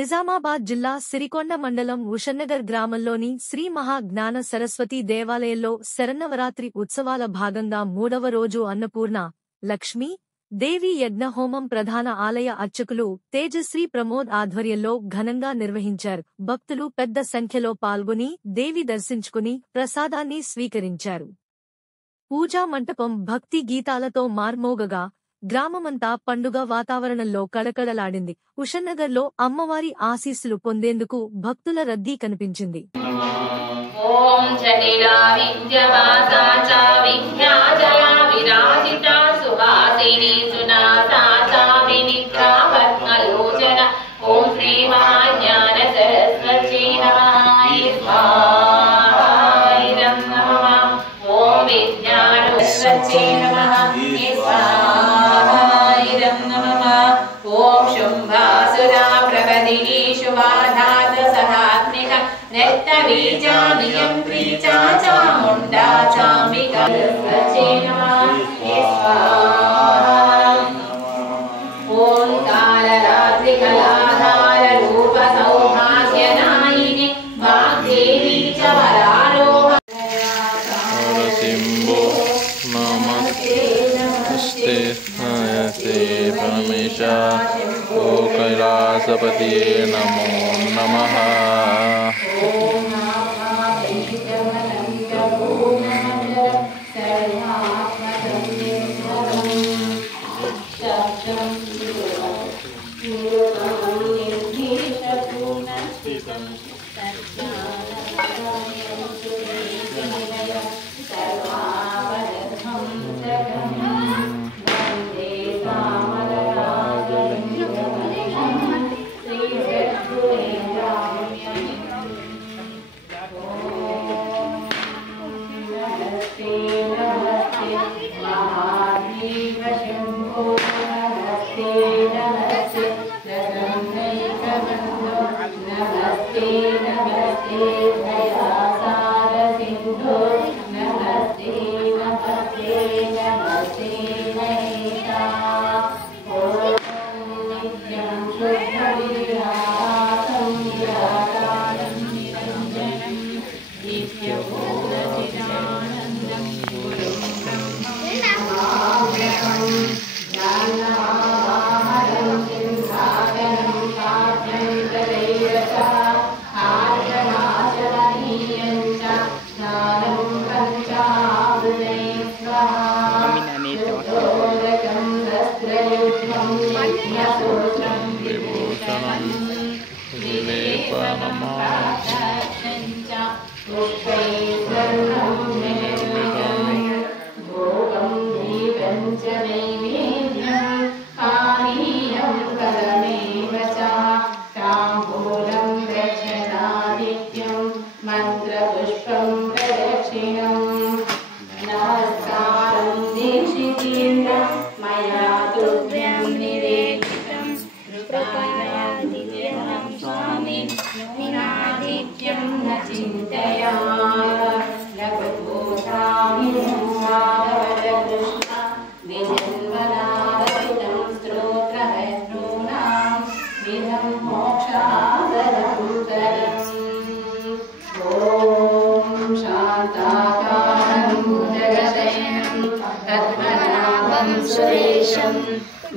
నిజామాబాద్ జిల్లా సిరికొండ మండలం ఉషన్నగర్ గ్రామంలోని శ్రీ మహా జ్ఞాన సరస్వతి దేవాలయంలో శరన్నవరాత్రి ఉత్సవాల భాగంగా 3వ రోజు అన్నపూర్ణ లక్ష్మీ దేవి యజ్ఞహోమం ప్రధాన ఆలయ అర్చకులు తేజశ్రీ ప్రమోద్ ఆధ్వర్యంలో ఘనంగా నిర్వహించారు. భక్తులు పెద్ద సంఖ్యలో పాల్గొని దేవి దర్శించుకుని ప్రసాదాన్ని స్వీకరించారు. పూజా మంటపం భక్తి గీతాలతో మార్మోగగా గ్రామమంతా పండుగ వాతావరణంలో కళకళలాడింది. ఉషన్నగర్లో అమ్మవారి ఆశీస్సులు పొందేందుకు భక్తుల రద్దీ కనిపించింది. ఓం జనిలా విద్యవాసా చ విజ్ఞాజయా విరాజితా సుహాసిని సునాసా చ వినిద్రా పద్మలోచన ఓం శ్రీ మహాజ్ఞాన సరస్వతీ నమః స్వాహాయం నమః ఓం విజ్ఞాన సరస్వతీ నమః స్వాహాయం నమః ఓం శుంభాసురా ప్రగదిని శుభాధాత సహాత్మిక నృత్తబీజానియంత్రీ చాముండా చాంబికా సరస్వతీ నమః స్వాహా ఓం కాలరాత్రి కళాధార రూప సౌభాగ్యనాయిని వాగ్దేవి చ వరారోహ శంభో నమస్తే పరమేశ ఓ కైలాసపతి నమో నమః.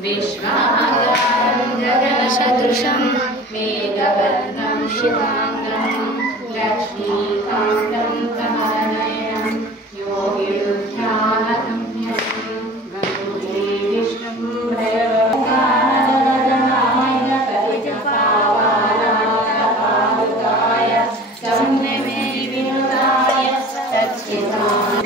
విశ్వాకారం గగనసదృశం మేఘవర్ణం శుభాంగం లక్ష్మీకాంతం కమలనయనం యోగిరుధ్యానగమ్యం వందే విష్ణుం భయవగానగనాయ పరిజపావానాయ సౌమ్యమే వినుతాయ సచ్చిదానంద